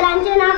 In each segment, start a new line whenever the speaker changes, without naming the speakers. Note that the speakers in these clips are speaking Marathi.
Lancur.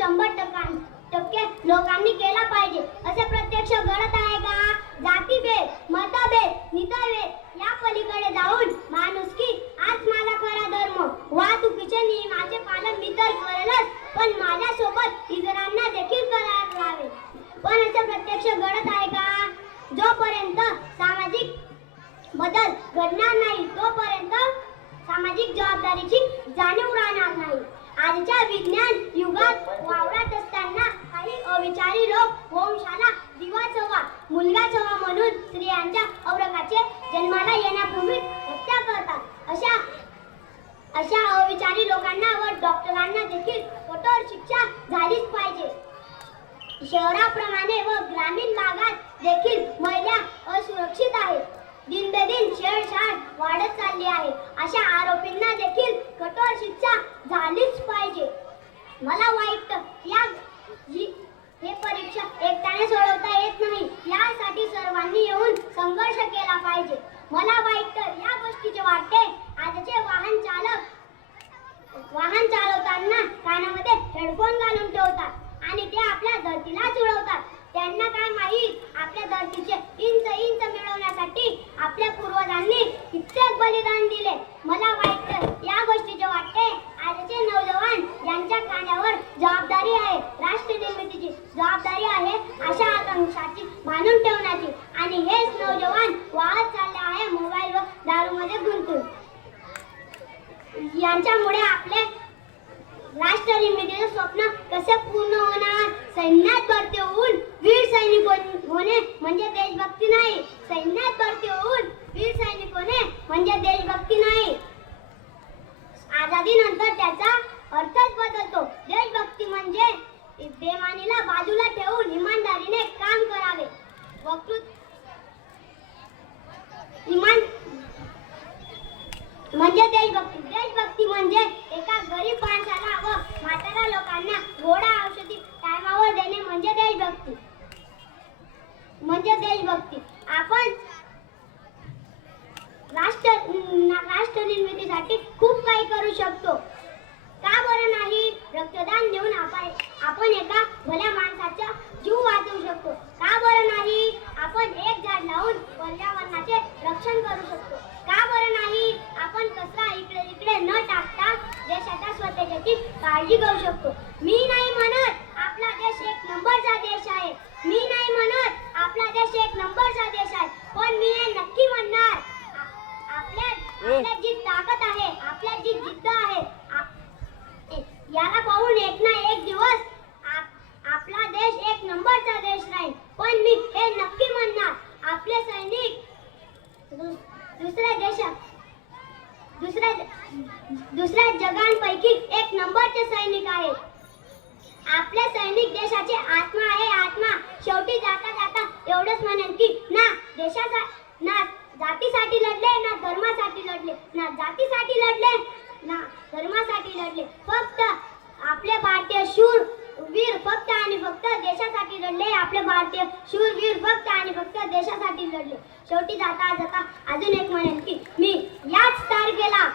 शंभर टक्के लोकांनी केला पाहिजे. असे प्रत्यक्ष बच्चे जन्माला येण्यापूर्वी हत्या करतात. अशा अशा अविचारी लोकांना व डॉक्टरांना देखील कठोर शिक्षा झालीच पाहिजे. शहराप्रमाणे व ग्रामीण भागात देखील महिला असुरक्षित आहेत. दिनदिन छेडछाड वाढत चालली आहे. अशा आरोपींना देखील कठोर शिक्षा झालीच पाहिजे. मला वाईट या हे परीक्षा एकट्याने सोडवता येत नाही. यासाठी सर्वांनी येऊन यांच्यामुळे आपले राष्ट्र स्वप्न कसे पूर्ण होणार? सैन्यात भरती होऊन वीर सैनिक होणे म्हणजे देशभक्ती नाही. सैन्यात भरती होऊन वीर सैनिक होणे म्हणजे देशभक्ती नाही. आझादीनंतर त्याचा अर्थच बदलतो. देशभक्ती म्हणजे बेमानीला बाजूला ठेवून इमानदारीने काम करावे. वक्तृत्व इमान म्हणजे देशभक्ती. म्हणजे देशभक्ती आपण राष्ट्र राष्ट्र निर्मितीसाठी खूप काही करू शकतो. का बरं? दुसऱ्या दुसऱ्या जगांपैकी एक नंबरचे सैनिक आहे आपले सैनिक देशाचे आत्मा आहे. आत्मा शेवटी जाता जाता एवढंच म्हणेन की ना देशाचा ना जातीसाठी लढले ना धर्मासाठी लढले ना जातीसाठी लढले ना धर्मासाठी लढले. फक्त आपले भारतीय शूर वीर फक्त आणि फक्त देशासाठी लढले. आपले भारतीय शूर वीर फक्त आणि फक्त देशासाठी लढले. शेवटी जाता जाता अजून एक म्हणेन की मी याच तारखेला